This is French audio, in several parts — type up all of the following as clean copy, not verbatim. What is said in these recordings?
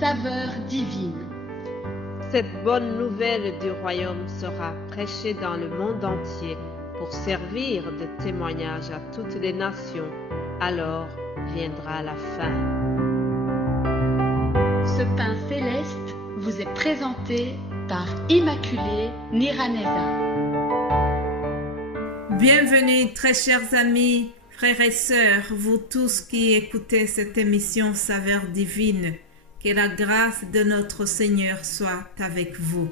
saveur divine. Cette bonne nouvelle du royaume sera prêchée dans le monde entier pour servir de témoignage à toutes les nations. Alors viendra la fin. Ce pain céleste vous est présenté par Immaculée Niraneza. Bienvenue très chers amis, frères et sœurs, vous tous qui écoutez cette émission Saveur divine. Que la grâce de notre Seigneur soit avec vous.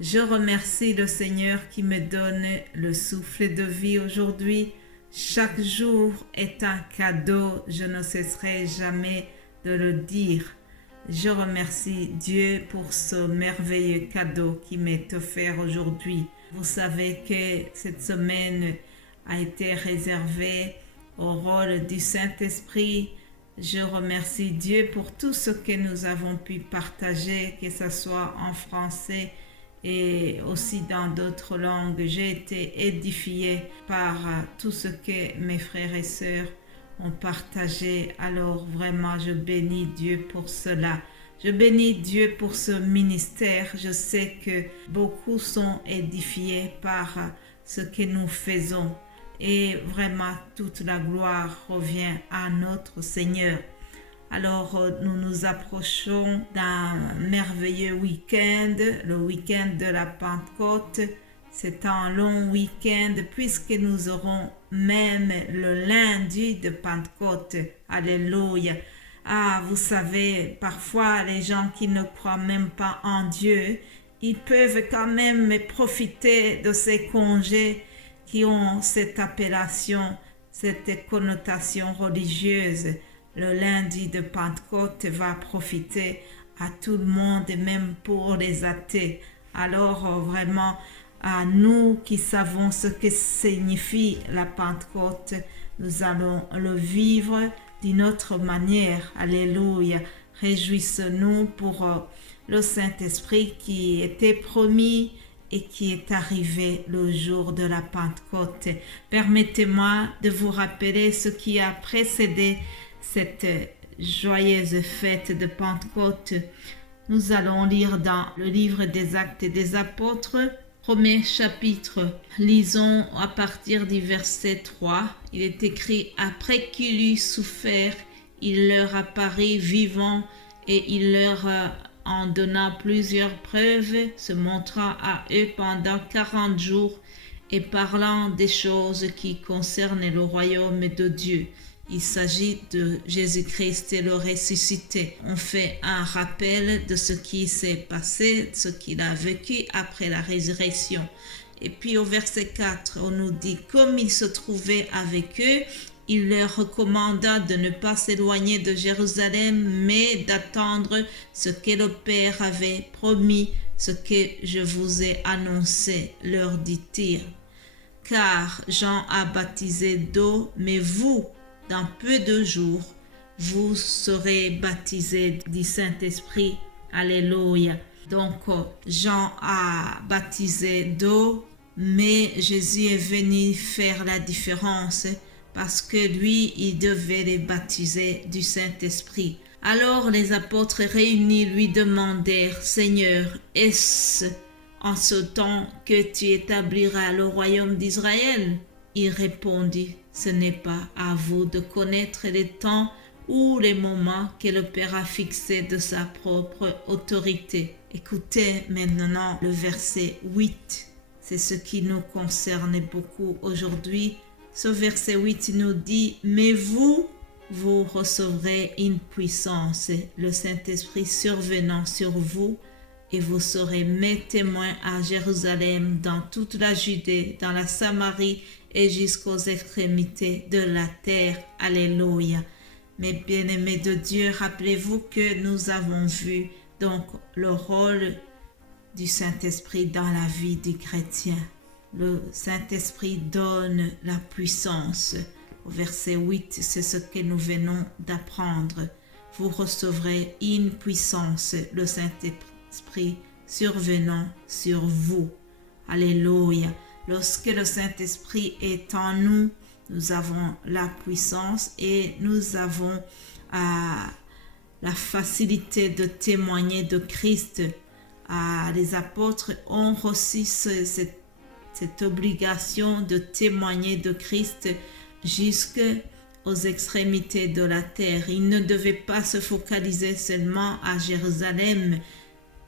Je remercie le Seigneur qui me donne le souffle de vie aujourd'hui. Chaque jour est un cadeau, je ne cesserai jamais de le dire. Je remercie Dieu pour ce merveilleux cadeau qui m'est offert aujourd'hui. Vous savez que cette semaine a été réservée au rôle du Saint-Esprit. Je remercie Dieu pour tout ce que nous avons pu partager, que ce soit en français et aussi dans d'autres langues. J'ai été édifiée par tout ce que mes frères et sœurs ont partagé. Alors vraiment, je bénis Dieu pour cela. Je bénis Dieu pour ce ministère. Je sais que beaucoup sont édifiés par ce que nous faisons. Et vraiment, toute la gloire revient à notre Seigneur. Alors, nous nous approchons d'un merveilleux week-end, le week-end de la Pentecôte. C'est un long week-end puisque nous aurons même le lundi de Pentecôte. Alléluia. Ah, vous savez, parfois, les gens qui ne croient même pas en Dieu, ils peuvent quand même profiter de ces congés qui ont cette appellation, cette connotation religieuse. Le lundi de Pentecôte va profiter à tout le monde et même pour les athées. Alors vraiment, à nous qui savons ce que signifie la Pentecôte, nous allons le vivre d'une autre manière. Alléluia. Réjouissons-nous pour le Saint-Esprit qui était promis et qui est arrivé le jour de la Pentecôte. Permettez-moi de vous rappeler ce qui a précédé cette joyeuse fête de Pentecôte. Nous allons lire dans le livre des Actes des Apôtres, premier chapitre. Lisons à partir du verset 3. Il est écrit « Après qu'il eut souffert, il leur apparut vivant et il leur en donnant plusieurs preuves, se montrant à eux pendant 40 jours et parlant des choses qui concernent le royaume de Dieu. » Il s'agit de Jésus-Christ et le ressuscité. On fait un rappel de ce qui s'est passé, ce qu'il a vécu après la résurrection. Et puis au verset 4, on nous dit « Comme il se trouvait avec eux, il leur recommanda de ne pas s'éloigner de Jérusalem, mais d'attendre ce que le Père avait promis, ce que je vous ai annoncé, leur dit-il. Car Jean a baptisé d'eau, mais vous, dans peu de jours, vous serez baptisés du Saint-Esprit. Alléluia. Donc, Jean a baptisé d'eau, mais Jésus est venu faire la différence parce que lui, il devait les baptiser du Saint-Esprit. Alors les apôtres réunis lui demandèrent, « Seigneur, est-ce en ce temps que tu établiras le royaume d'Israël ?» Il répondit, « Ce n'est pas à vous de connaître les temps ou les moments que le Père a fixés de sa propre autorité. » Écoutez maintenant le verset 8. C'est ce qui nous concerne beaucoup aujourd'hui. Ce verset 8 nous dit « Mais vous recevrez une puissance, le Saint-Esprit survenant sur vous, et vous serez mes témoins à Jérusalem, dans toute la Judée, dans la Samarie et jusqu'aux extrémités de la terre. » Alléluia. Mes bien-aimés de Dieu, rappelez-vous que nous avons vu donc le rôle du Saint-Esprit dans la vie du chrétien. Le Saint-Esprit donne la puissance. Au verset 8, c'est ce que nous venons d'apprendre. Vous recevrez une puissance, le Saint-Esprit survenant sur vous. Alléluia. Lorsque le Saint-Esprit est en nous, nous avons la puissance et nous avons la facilité de témoigner de Christ. Les apôtres ont reçu cette obligation de témoigner de Christ jusqu'aux extrémités de la terre. Ils ne devaient pas se focaliser seulement à Jérusalem,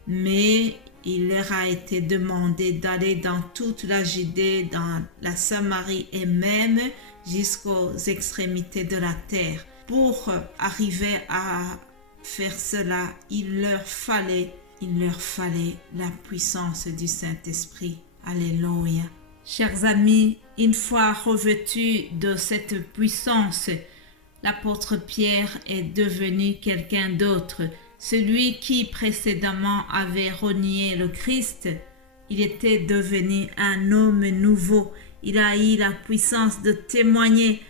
mais il leur a été demandé d'aller dans toute la Judée, dans la Samarie et même jusqu'aux extrémités de la terre. Pour arriver à faire cela, il leur fallait la puissance du Saint-Esprit. Alléluia. Chers amis, une fois revêtu de cette puissance, l'apôtre Pierre est devenu quelqu'un d'autre. Celui qui précédemment avait renié le Christ, il était devenu un homme nouveau. Il a eu la puissance de témoigner.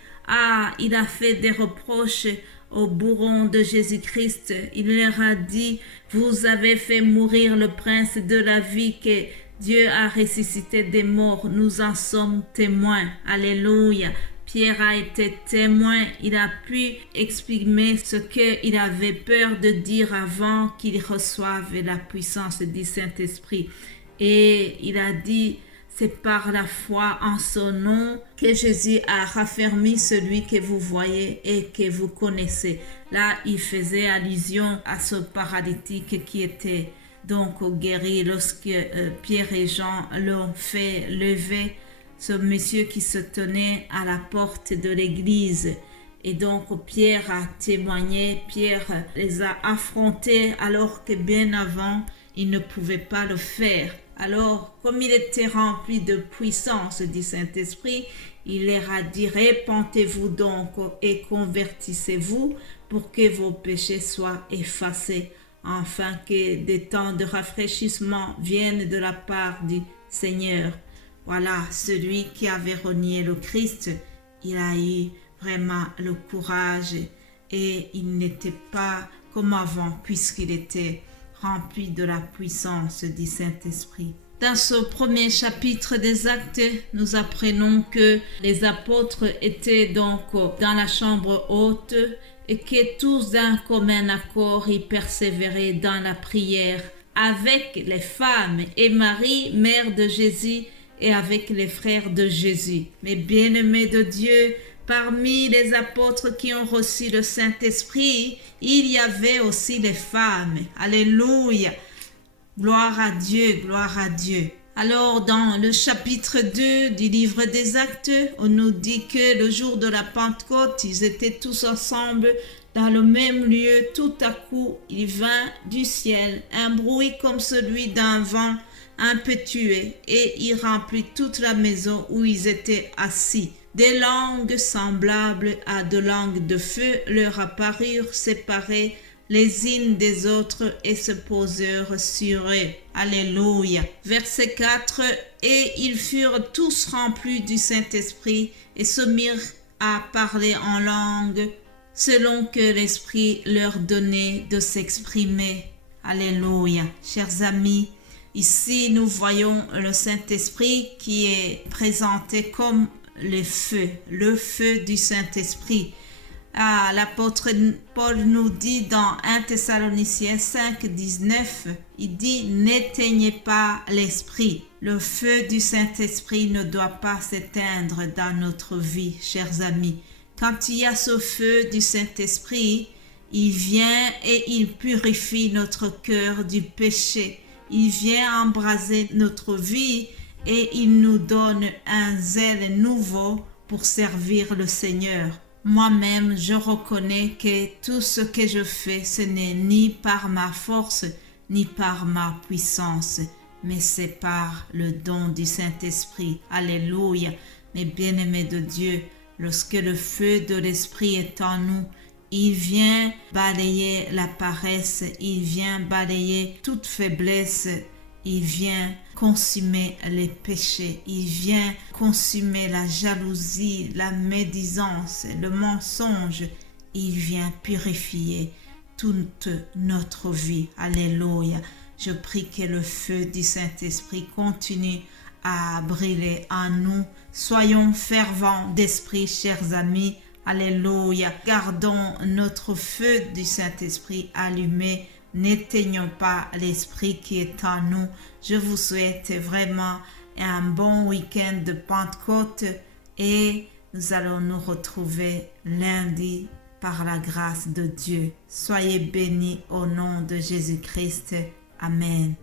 Il a fait des reproches aux bourrons de Jésus-Christ. Il leur a dit, vous avez fait mourir le prince de la vie que Dieu a ressuscité des morts. Nous en sommes témoins. Alléluia. Pierre a été témoin. Il a pu exprimer ce qu'il avait peur de dire avant qu'il reçoive la puissance du Saint-Esprit. Et il a dit, c'est par la foi en son nom que Jésus a raffermi celui que vous voyez et que vous connaissez. Là, il faisait allusion à ce paralytique qui était donc guéri lorsque Pierre et Jean l'ont fait lever, ce monsieur qui se tenait à la porte de l'église. Et donc Pierre a témoigné, Pierre les a affrontés alors que bien avant, il ne pouvait pas le faire. Alors, comme il était rempli de puissance du Saint-Esprit, il leur a dit, répentez-vous donc et convertissez-vous pour que vos péchés soient effacés, afin que des temps de rafraîchissement viennent de la part du Seigneur. Voilà, celui qui avait renié le Christ, il a eu vraiment le courage et il n'était pas comme avant puisqu'il était rempli de la puissance du Saint-Esprit. Dans ce premier chapitre des Actes, nous apprenons que les apôtres étaient donc dans la chambre haute et que tous d'un commun accord y persévéraient dans la prière avec les femmes et Marie, mère de Jésus, et avec les frères de Jésus. Mais bien-aimés de Dieu, parmi les apôtres qui ont reçu le Saint-Esprit, il y avait aussi les femmes. Alléluia. Gloire à Dieu, gloire à Dieu. Alors, dans le chapitre 2 du livre des Actes, on nous dit que le jour de la Pentecôte, ils étaient tous ensemble dans le même lieu. Tout à coup, il vint du ciel un bruit comme celui d'un vent impétueux et il remplit toute la maison où ils étaient assis. Des langues semblables à de langues de feu leur apparurent séparées les unes des autres et se posèrent sur eux. Alléluia. Verset 4. Et ils furent tous remplis du Saint-Esprit et se mirent à parler en langue selon que l'Esprit leur donnait de s'exprimer. Alléluia. Chers amis, ici nous voyons le Saint-Esprit qui est présenté comme le feu du Saint-Esprit. L'apôtre Paul nous dit dans 1 Thessaloniciens 5, 19, il dit « N'éteignez pas l'esprit ». Le feu du Saint-Esprit ne doit pas s'éteindre dans notre vie, chers amis. Quand il y a ce feu du Saint-Esprit, il vient et il purifie notre cœur du péché. Il vient embraser notre vie et il nous donne un zèle nouveau pour servir le Seigneur. Moi-même, je reconnais que tout ce que je fais, ce n'est ni par ma force, ni par ma puissance, mais c'est par le don du Saint-Esprit. Alléluia. Mes bien-aimés de Dieu, lorsque le feu de l'Esprit est en nous, il vient balayer la paresse, il vient balayer toute faiblesse, il vient consumer les péchés, il vient consumer la jalousie, la médisance, le mensonge, il vient purifier toute notre vie. Alléluia. Je prie que le feu du Saint-Esprit continue à brûler en nous. Soyons fervents d'esprit, chers amis, Alléluia. Gardons notre feu du Saint-Esprit allumé. N'éteignons pas l'Esprit qui est en nous. Je vous souhaite vraiment un bon week-end de Pentecôte et nous allons nous retrouver lundi par la grâce de Dieu. Soyez bénis au nom de Jésus-Christ. Amen.